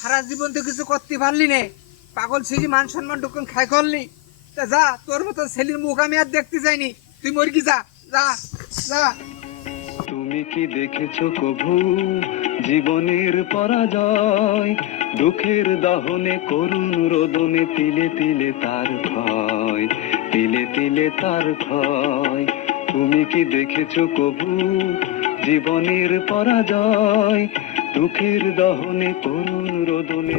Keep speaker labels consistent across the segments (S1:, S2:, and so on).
S1: সারা জীবন তো কিছু করতে পারলি নে। পাগল ছিজি মান সম্মান ডুকুন খাই করলি। তা যা, তোর মতো ছেলের মুখ আমি আর দেখতে যাইনি। তুই মরগি যা যা যা।
S2: তুমি কি দেখেছ কভু জীবনের পরাজয়? দুঃখের দহনে করুণ রোদনে তিলে তিলে তার ক্ষয়, তিলে তিলে তার ক্ষয়। তুমি কি দেখেছ কভু জীবনের পরাজয় দুঃখের দহনে করুণ রোদনে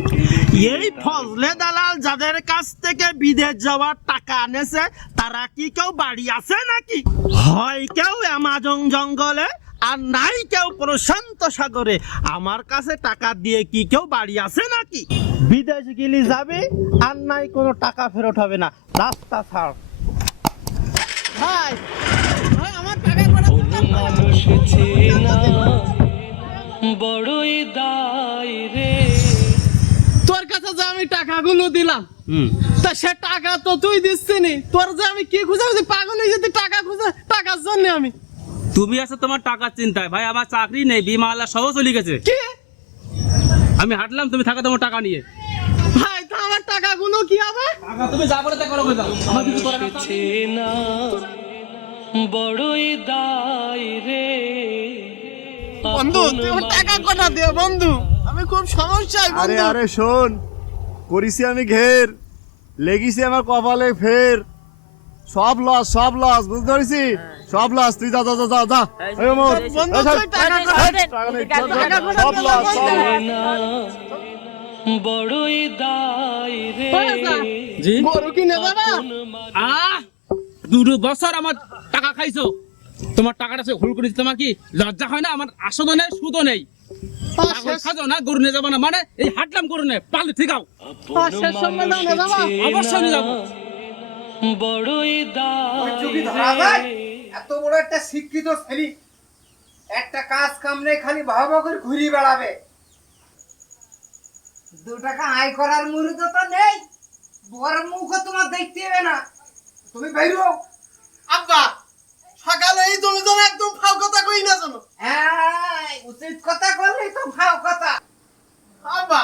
S3: এই ফজলে দালাল যাদের কাছ থেকে বিদেশ যাওয়ার টাকা আনেছে তারা কি কেউ বাড়ি আছে নাকি? হয় কেউ অ্যামাজন জঙ্গলে আর নাই কেউ প্রশান্ত সাগরে। আমার কাছে টাকা দিয়ে কি কেউ বাড়ি আছে নাকি? বিদেশ গেলি যাবে আর নাই কোনো টাকা ফেরত হবে না। রাস্তা ছাড়। ভাই ভাই আমার টাকা
S2: মানুষ চেনা বড়ই দায় রে।
S4: তোর কাছে যে আমি টাকাগুলো দিলাম
S3: হুম।
S4: তা সে টাকা তো তুই দিচ্ছি নি তোর যে আমি কি খুঁজে পাগল হয়ে যেতে টাকা খুঁজে টাকার জন্য আমি।
S5: তুমি আছো তোমার টাকার চিন্তায় ভাই আমার চাকরি নেই বিমা আল্লাহ সহ চলে গেছে।
S4: কি?
S5: আমি হাঁটলাম তুমি থাকা তোমার টাকা নিয়ে।
S4: ভাই তা আমার টাকাগুলো কি হবে?
S5: তুমি যা করে তা করো আমার কিছু করার।
S2: চেনা বড়ই দায় রে।
S4: বন্ধু তুই আমার টাকা কটা দে বন্ধু? আমি খুব সমস্যায়
S6: আরে
S4: বন্ধু।
S6: আরে শোন। করিছি আমি ঘের। লেগিছি আমার কপালে ফের। সব লস সব লস বুঝতে পারছি? সব লস তুই যা যা যা যা যা। এই ওমর,
S4: বন্ধু
S6: সব-
S4: তুই টাকা কটা
S6: লস সব।
S2: বড়ই দায় রে।
S5: জি?
S4: গরু কিনে দেবা?
S5: আহ দুটো বছর আমার টাকা খাইছো? তোমার টাকাটা সে ভুল করে তোমার কি লজ্জা হয় না? আমার আসনও নেই সুদও নেই। খাজো না গরু নিয়ে যাব না। মানে এই হাঁটলাম গরু ঠিকাও অবশ্যই নিয়ে যাব।
S2: বড়ই
S1: এত বড় একটা শিক্ষিত ছেলে একটা কাজ কাম নেই খালি ভাবা করে ঘুরি বেড়াবে। দু টাকা আয় করার মুহূর্ত তো নেই। বড় মুখ তোমার দেখতে হবে না। তুমি বাইরো
S4: আব্বা! সকালে এই তুমি তো একদম ফাও কথা কই না জানো?
S1: হ্যাঁ উচিত কথা করলে তো ভাও কথা।
S4: আব্বা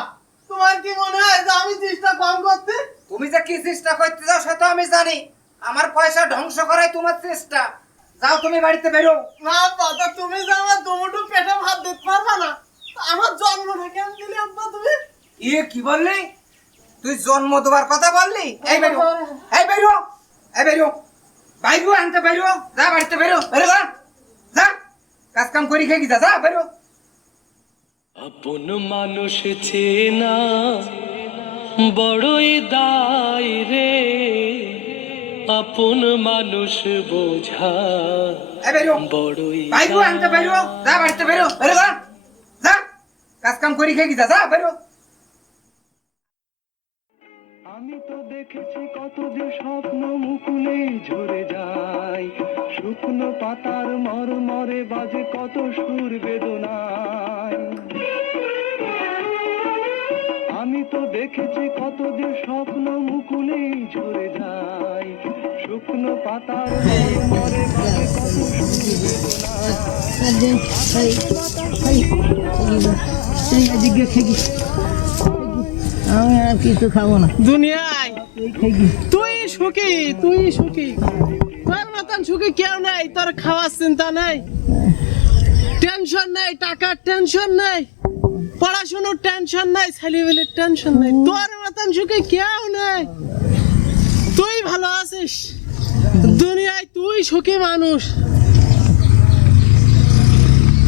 S4: তোমার কি মনে হয় যে আমি চেষ্টা কম করতে
S1: তুমি যে কি চেষ্টা করতে যাও সেটা আমি জানি। আমার পয়সা ধ্বংস করাই তোমার চেষ্টা। যাও তুমি বাড়িতে বেরো।
S4: না আব্বা তা তুমি যে আমার দুমুঠো পেটে ভাত দিতে পারবা না আমার জন্মটা কেন দিলে আব্বা তুমি।
S1: ইয়ে কি বললি? তুই জন্ম দেওয়ার কথা বললি? এই বেরো। এই বেরো। এই বেরো। বাইরো আনতে বেরো যা বাড়িতে বেরো বেরো যা যা কাজ কাম করি খেয়ে যা যা বেরো
S2: আপন মানুষ চেনা বড়ই দায় রে। আপন মানুষ বোঝা বড়ই
S1: বাইরো আনতে বেরো যা বাড়িতে বেরো বেরো যা যা কাজ কাম করি খেয়ে যা যা বেরো
S2: আমি তো দেখেছি কত যে স্বপ্ন মুকুলে ঝরে যায়। শুকনো পাতার মর মরে বাজে কত সুর বেদনায়। আমি তো দেখেছি কত যে স্বপ্ন মুকুলে ঝরে যায়। শুকনো পাতার মর মরে বাজে কত সুর বেদনায়।
S7: আমি আর কিছু খাব না।
S4: দুনিয়ায় তুই সুখী তুই সুখী। তোর মতন সুখী কেউ নাই, তোর খাওয়ার চিন্তা নাই। টেনশন নাই, টাকার টেনশন নাই, পড়াশোনার টেনশন নাই, ছেলেবেলের টেনশন নাই। তোর মতন সুখী কেউ নাই। তুই ভালো আছিস। দুনিয়ায় তুই সুখী মানুষ।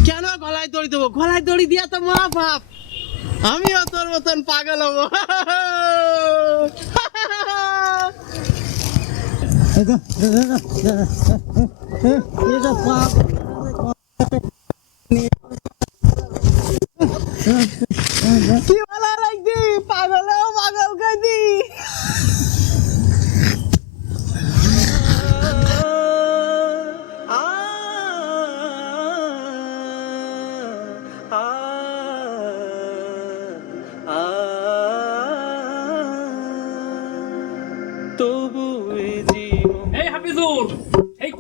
S4: কেন গলায় দড়ি দেবো? গলায় দড়ি দিয়া তো মা বাপ। আমিও তোর মতন পাগল হব।
S7: এটা পাপ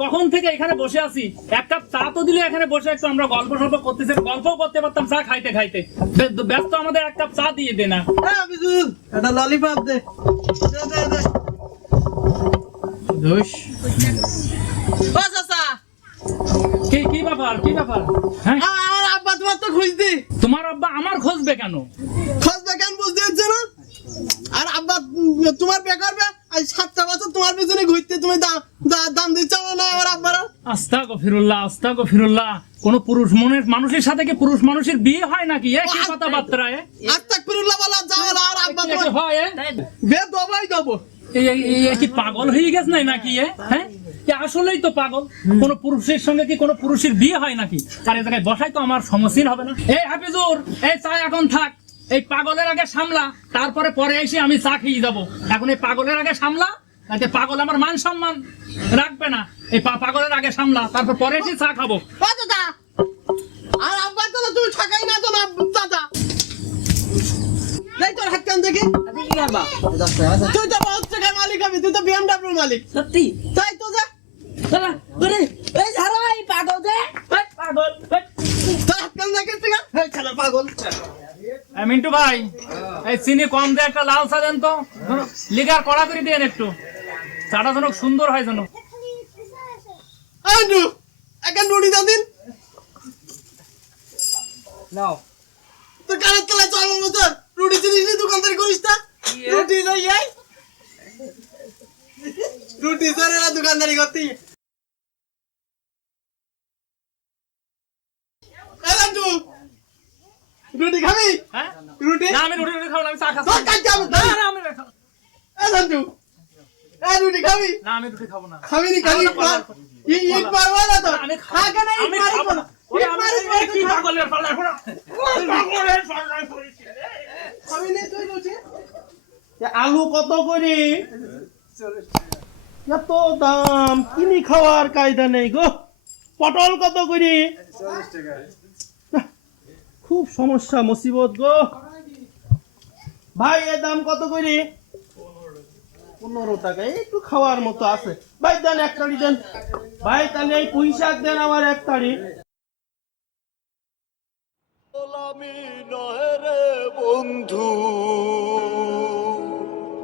S1: কখন থেকে এখানে বসে আছি? এক কাপ চা তো দিলে এখানে বসে একটু আমরা গল্প সল্প করতেছি গল্পও করতে পারতাম চা খাইতে খাইতে। ব্যস্ত আমাদের এক কাপ চা দিয়ে দে না।
S4: একটা ললিপপ দে।
S1: কি কি ব্যাপার কি ব্যাপার? হ্যাঁ?
S4: আমার আব্বা তোমার তো খুঁজতি।
S1: তোমার আব্বা আমার খুঁজবে কেন?
S4: খোঁজ দেখেন বুঝতে হচ্ছে না? আর আব্বা তোমার সাতটা বছর তোমার পেছনে ঘুরতে তুমি দাম দিচ্ছ না আমার আব্বারা।
S1: আস্তা গফিরুল্লাহ আস্তা গফিরুল্লাহ। কোন পুরুষ মনের মানুষের সাথে কি পুরুষ মানুষের বিয়ে হয় নাকি? কথাবার্তা
S4: বলা যাও না আর আব্বা তোমার
S1: হয়
S4: দবাই দেবো।
S1: এই- কি পাগল হয়ে গেছে নাই নাকি হ্যাঁ? আসলেই তো পাগল। কোন পুরুষের সঙ্গে কি কোন পুরুষের বিয়ে হয় নাকি? তার জায়গায় বসাই তো আমার সমস্যা হবে না। এই হাফিজুর এই চা এখন থাক। এই পাগলের আগে সামলা তারপরে পরে এসে আমি চা খেয়ে যাব। এখন এই পাগলের আগে সামলা তাতে পাগল আমার মান সম্মান রাখবে না। এই পাগলের আগে সামলা তারপর পরে এসে চা খাব।
S4: আর আব্বা তো তুমি ঠকাই না তো দাদা এই তোর হাত কান দেখি তুই তো বহুত টাকার মালিক আমি তুই তো বিএমডব্লিউর মালিক।
S7: সত্যি?
S4: তাই তো যা।
S7: এই ঝাড়া এই পাগল যে।
S1: পাগল
S4: তোর হাত কান দেখি তুই এই ছেলে পাগল।
S1: এই মিন্টু ভাই এই চিনি কম দিয়ে একটা লাল চা দেন তো। লিগার কড়া করে দেন একটু। চাটা যেন সুন্দর হয় যেন।
S4: আন্ডু একটা নুড়ি দাও দিন।
S8: নাও।
S4: তো কানের তলায় চল রুটি জিনিস নিয়ে দোকানদারি করিস না? রুটি যাই রুটি ধরে না দোকানদারি করতে। রুটি খাবি?
S1: হ্যাঁ?
S4: রুটি?
S1: না আমি রুটি রুটি খাব না আমি চা খাব
S4: তোর কাজ যাবে
S1: না না আমি খাব
S4: আন্ডু এই রুটি খাবি?
S1: না আমি রুটি খাব না।
S4: খাবি? নি খালি পার ই ইট পারবা না তো?
S1: আমি
S4: খা কেন ইট
S1: আমি
S4: মারিস
S1: খাব
S4: না।
S1: না ওরে আমি কি পাগলের পাল্লা এখন পাগলের পাল্লা করেছি
S4: খাবি নি তুই রুটি?
S3: আলু কত করে? এত দাম। কিনি খাওয়ার কায়দা নেই গো। পটল কত করে? খুব সমস্যা, মুসিবত গো। ভাই, এর দাম কত করে পনেরো টাকা একটু খাওয়ার মতো আছে। ভাই, দেন এক তাড়ি দেন। ভাই, তাহলে এই পুঁই দেন আমার এক তাড়ি
S6: বন্ধু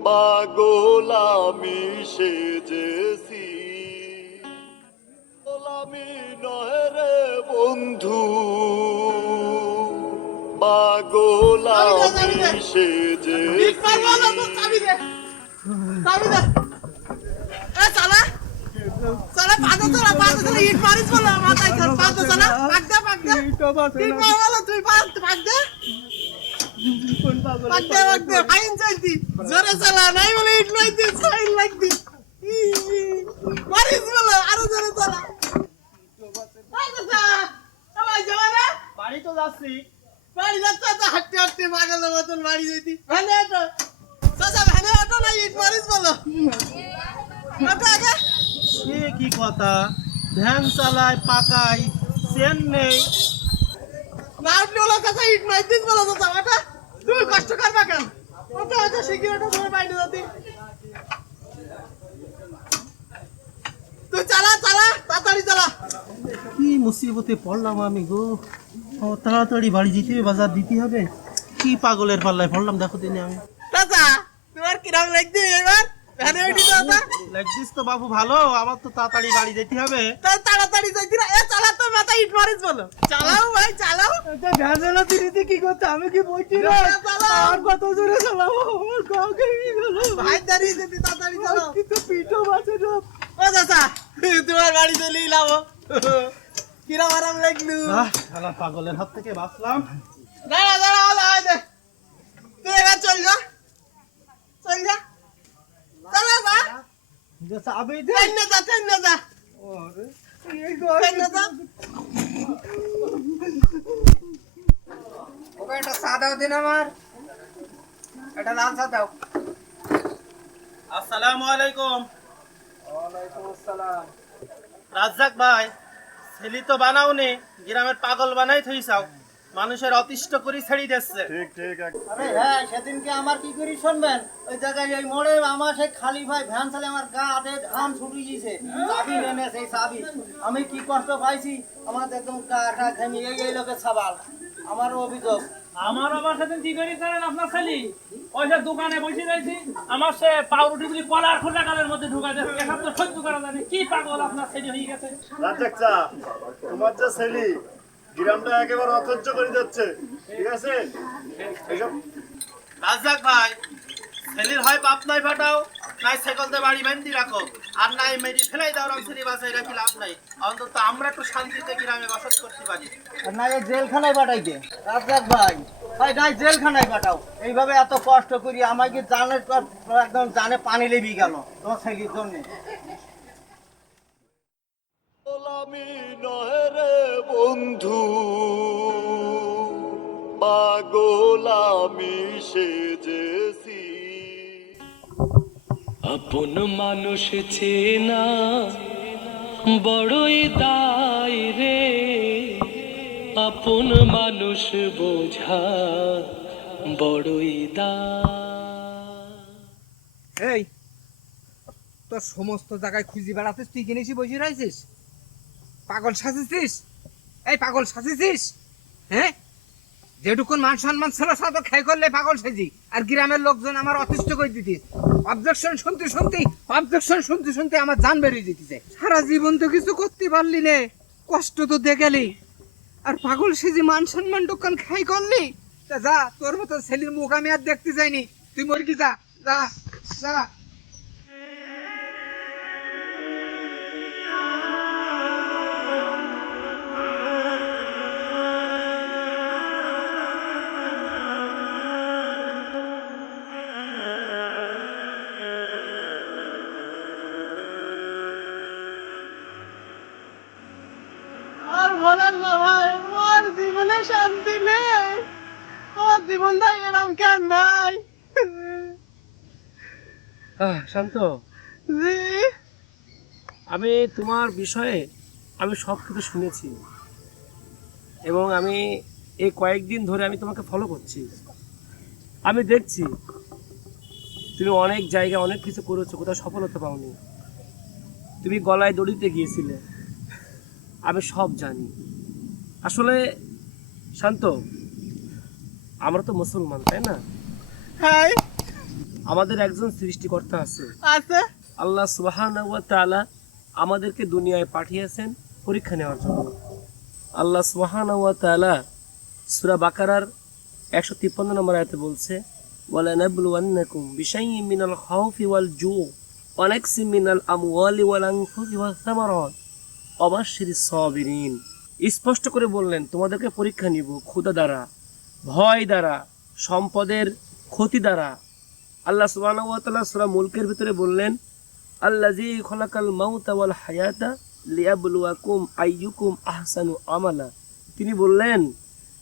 S6: পাগলামি সেজেছি। গোলামি নহে রে বন্ধু
S4: পাক দে। ফাইন জোরে চালা নাই বলে ইট লাইতি সাইন লাগতি মারিস বলে আরও জোরে চালা।
S3: বাড়ি তো যাচ্ছি।
S4: বাড়ি যাচ্ছে তো হাঁটতে হাঁটতে পাগলের মতন বাড়ি যেতি ভ্যানে অটো চাচা ভ্যানে অটো না ইট মারিস বলো। অটো আগে।
S3: এ কি কথা? ধ্যান চালায় পাকাই চেন নেই।
S4: না উঠলে বলো চাচা ইট মারিস বলো চাচা অটো তুমি কষ্ট করবা কেন? অটো অটো শিখি অটো তোমার বাইরে যাতি তুই চালা চালা তাড়াতাড়ি চালা।
S3: কি মুসিবতে পড়লাম আমি গো? ও তাড়াতাড়ি বাড়ি যেতে হবে, বাজার দিতে হবে। কি পাগলের পাল্লায় পড়লাম দেখো দিনে আমি।
S4: চাচা তোমার কিরম লাগছে এবার?
S3: তো বাবু ভালো। আমার তো তাড়াতাড়ি বাড়ি যেতে হবে।
S4: তাড়াতাড়ি যাইতি না। এ চালা তো মাথা ইট মারিস বলো। চালাও ভাই চালাও।
S7: কি করতে আমি কি আর কত জোরে চালাবো? আমার কাউকে কি গেল
S4: ভাই যেতে তাড়াতাড়ি চালাও।
S7: কিন্তু পিঠো বাঁচে না
S4: ও তোমার বাড়ি চলে এলাম কিরম আরাম লাগল?
S3: আহ শালা পাগলের হাত থেকে বাঁচলাম।
S4: দাঁড়া দাঁড়া দাঁড়া দে তুই এবার চল যা। চল যা। চলো যা না যা। না যা ট্রেন না যা
S8: ওকে একটা চা দিন আমার। একটা লাল চা দাও।
S3: আসসালামু আলাইকুম।
S8: ওয়ালাইকুম আসসালাম।
S3: রাজ্জাক ভাই। ছেলি তো বানাওনি গ্রামের পাগল বানাই থইছাও। মানুষের অতিষ্ঠ করে ছেড়ে দিচ্ছে
S6: ঠিক ঠিক
S9: আরে হ্যাঁ সেদিনকে আমার কি করি শুনবেন? ওই জায়গায় ওই মোড়ে আমার সেই খালি ভাই ভ্যান চালে আমার গা হাতে ঘাম ছুটি গিয়েছে চাবি নেনে সেই চাবি। আমি কি কষ্ট পাইছি? আমার একদম গাটা ঘেমিয়ে এই লোকের সাবাল আমারও অভিযোগ।
S5: আমার আবার সেদিন কি করি করেন আপনার ছেলে ওই দোকানে বসে রয়েছি আমার সে পাউরুটি গুলি কলার খোটা গালের মধ্যে তো সহ্য করা কি পাগল আপনার ছেলে হয়ে গেছে?
S6: রাজ্জাক চা তোমার যে ছেলি গ্রামটা একেবারে করে যাচ্ছে ঠিক আছে?
S3: ভাই ছেলের হয় বাপ নাই ফাটাও নাই সেকলতে বাড়ি বান্ধি রাখো আর নাই মেরি ফেলাই দাও রাম ছেলে বাসায় রাখি লাভ নাই। অন্তত আমরা একটু শান্তিতে গ্রামে বসত করতে পারি।
S9: আর জেলখানায় পাঠাইতে। রাজ্জাক ভাই ভাই নাই জেলখানায় পাঠাও। এইভাবে এত কষ্ট করি আমাকে জানে একদম জানে পানি লেবি গেল তোমার ছেলের জন্য।
S6: আমি নহে রে বন্ধু পাগল আমি সেজেছি।
S2: আপন মানুষ চেনা বড়ই দায় রে আপন মানুষ বোঝা বড়ই দায়
S1: এই, তোর সমস্ত জায়গায় খুঁজি বেড়াতিস তুই কিনেছি বসে রয়েছিস? পাগল সাজেছিস? এই পাগল সাজেছিস? হ্যাঁ? যেটুকুন মান সম্মান ছিল, সব খাই করলে পাগল সাজি। আর গ্রামের লোকজন আমার অতিষ্ঠ করে দিতিস। অবজেকশন শুনতে শুনতে অবজেকশন শুনতে শুনতে আমার জান বেরিয়ে যেতেছে। সারা জীবন তো কিছু করতে পারলি নে, কষ্ট তো দেখেলি আর পাগল সেজি মান সম্মান দোকান খাই করলি? তা যা, তোর মতো ছেলের মুখ আমি আর দেখতে যাইনি। তুই মরকি যা যা যা।
S4: আর বলেন না ভাই আমার জীবনে শান্তি নেই আমার জীবনটা এরম কেন
S10: শান্ত।
S4: জি।
S10: আমি তোমার বিষয়ে আমি সব কিছু শুনেছি। এবং আমি এই কয়েকদিন ধরে আমি তোমাকে ফলো করছি। আমি দেখছি তুমি অনেক জায়গায় অনেক কিছু করেছ কোথাও সফলতা পাওনি। তুমি গলায় দড়িতে গিয়েছিলে। আমি সব জানি। আসলে শান্ত আমরা তো মুসলমান তাই না?
S4: হ্যাঁ
S10: আমাদের একজন সৃষ্টিকর্তা আছে।
S4: আছে?
S10: আল্লাহ সুবহানাহু ওয়া তাআলা আমাদেরকে দুনিয়ায় পাঠিয়েছেন পরীক্ষা নেওয়ার জন্য। আল্লাহ সুবহানাহু ওয়া তাআলা সূরা বাকারার 153 নম্বর আয়াতে বলছে ওয়ালা নাবলুওয়ান্নাকুম বিশাইইন মিনাল খাউফি ওয়াল জু' ওয়া নাকসিম মিনাল আমওয়ালি ওয়াল আনফুসি ওয়াস সামারাত অবাশশিরিস সাবিরিন। স্পষ্ট করে বললেন তোমাদেরকে পরীক্ষা নিব ক্ষুধা দ্বারা। ভয় দ্বারা, সম্পদের ক্ষতি দ্বারা। আল্লাহ ওয়া তাআলা মুলকের ভিতরে বললেন, আল্লাযী খলাকাল মাউতা ওয়াল হায়াতা লিয়াবলুয়াকুম আইয়ুকুম আহসানু আমালা। তিনি বললেন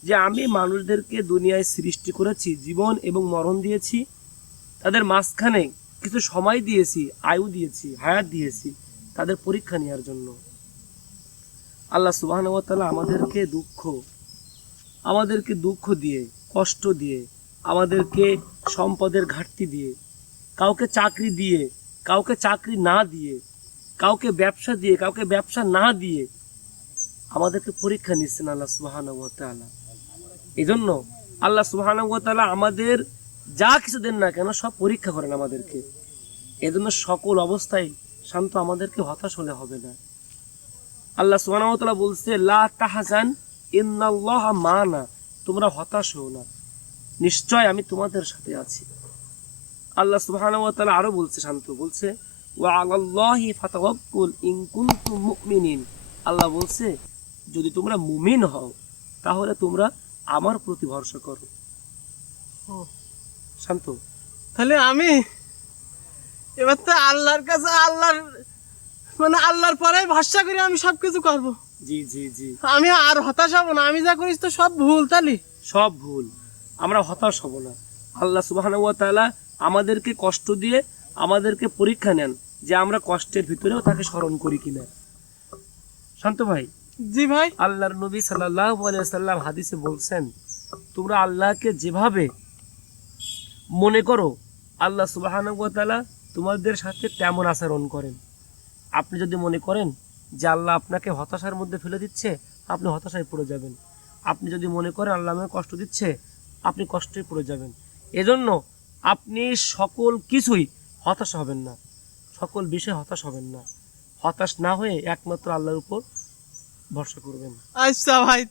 S10: যে, আমি মানুষদেরকে দুনিয়ায় সৃষ্টি করেছি, জীবন এবং মরণ দিয়েছি। তাদের মাঝখানে কিছু সময় দিয়েছি, আয়ু দিয়েছি, হায়াত দিয়েছি, তাদের পরীক্ষা নেওয়ার জন্য। আল্লাহ সুবহানাহু ওয়া আমাদেরকে দুঃখ আমাদেরকে দুঃখ দিয়ে, কষ্ট দিয়ে, আমাদেরকে সম্পদের ঘাটতি দিয়ে, কাউকে চাকরি দিয়ে, কাউকে চাকরি না দিয়ে, কাউকে ব্যবসা দিয়ে, কাউকে ব্যবসা না দিয়ে আমাদেরকে পরীক্ষা নিচ্ছেন আল্লাহ তাআলা। এই জন্য আল্লাহ তাআলা আমাদের যা কিছু দেন না কেন সব পরীক্ষা করেন আমাদেরকে। এজন্য সকল অবস্থায় শান্ত আমাদেরকে হতাশ হলে হবে না। আল্লাহ সুবহানাহু বলছে, লা তাহজান ইন্নাল্লাহা মানা তোমরা হতাশ হও না। নিশ্চয় আমি তোমাদের সাথে আছি। আল্লাহ সুবহানাহু ওয়া তাআলা আরও বলছে শান্ত বলছে ওয়া আলাল্লাহি ফাতাওয়াক্কুল ইন কুনতুম মুমিনিন আল্লাহ বলছে যদি তোমরা মুমিন হও তাহলে তোমরা আমার প্রতি ভরসা করো। শান্ত
S4: তাহলে আমি এবার তো আল্লাহর কাছে আল্লাহর মানে আল্লাহর পরে ভরসা করে আমি সবকিছু করব।
S10: জি জি জি।
S4: আমি আর হতাশ হব না আমি যা করিস তো সব ভুল তালি
S10: সব ভুল আমরা হতাশ হব না। আল্লাহ ওয়া তাআলা আমাদেরকে কষ্ট দিয়ে আমাদেরকে পরীক্ষা নেন যে আমরা কষ্টের ভিতরেও তাকে স্মরণ করি কিনা। শান্ত ভাই?
S4: জি ভাই।
S10: আল্লাহর নবী সাল্লাহ সাল্লাম হাদিসে বলছেন তোমরা আল্লাহকে যেভাবে মনে করো আল্লাহ সুবাহানুতালা তোমাদের সাথে তেমন আচরণ করেন। আপনি যদি মনে করেন যে আল্লাহ আপনাকে হতাশার মধ্যে ফেলে দিচ্ছে আপনি হতাশায় পড়ে যাবেন। আপনি যদি মনে করেন আল্লাহ আমাকে কষ্ট দিচ্ছে আপনি কষ্টে পড়ে যাবেন। এজন্য আপনি সকল কিছুই হতাশ হবেন না। সকল বিষয়ে হতাশ হবেন না। হতাশ না হয়ে একমাত্র আল্লাহর উপর ভরসা করবেন।
S4: আচ্ছা ভাই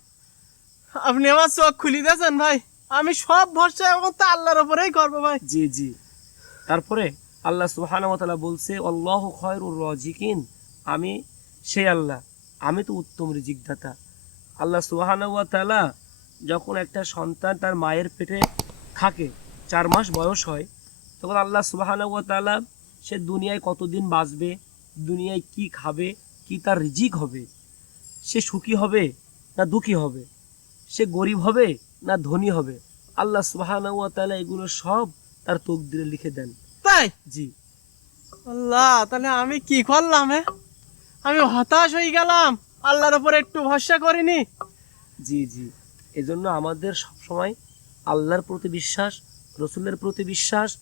S4: আপনি আমার চোখ খুলি দিয়েছেন ভাই। আমি সব ভরসা এখন তো আল্লাহর উপরেই করব ভাই।
S10: জি জি। তারপরে আল্লাহ ওয়া বলছে আল্লাহু খায়রুর রাজিকিন। আমি সেই আল্লাহ। আমি তো উত্তম রিজিকদাতা। আল্লাহ সুবহানাহু ওয়া তাআলা যখন একটা সন্তান তার মায়ের পেটে থাকে চার মাস বয়স হয় তখন আল্লাহ সুবহানাহু ওয়া তাআলা সে দুনিয়ায় কতদিন বাঁচবে দুনিয়ায় কি খাবে কি তার রিজিক হবে? সে সুখী হবে না দুঃখী হবে? সে গরিব হবে না ধনী হবে? আল্লাহ সুবহানাহু ওয়া তাআলা এগুলো সব তার তকদিরে লিখে দেন।
S4: তাই?
S10: জি।
S4: আল্লাহ তাহলে আমি কি করলাম হে আমি হতাশ হয়ে গেলাম। আল্লাহর উপরে একটু ভরসা করিনি।
S10: জি জি। এজন্য আমাদের সবসময় আল্লাহর প্রতি বিশ্বাস রসুলের প্রতি বিশ্বাস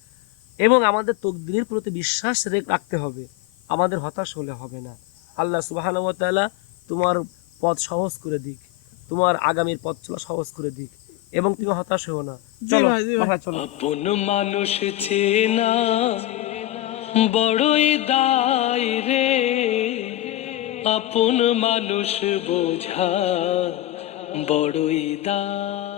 S10: এবং আমাদের তকদিরের প্রতি বিশ্বাস রাখতে হবে। আমাদের হতাশ হলে হবে না। আল্লাহ সুবহানাহু তোমার পথ সহজ করে দিক। তোমার আগামীর পথ চলা সহজ করে দিক এবং তুমি হতাশ হও না। চলো চলো।
S2: আপন মানুষ চেনা বড়ই দায় রে। আপন মানুষ বোঝা বড়ই দায়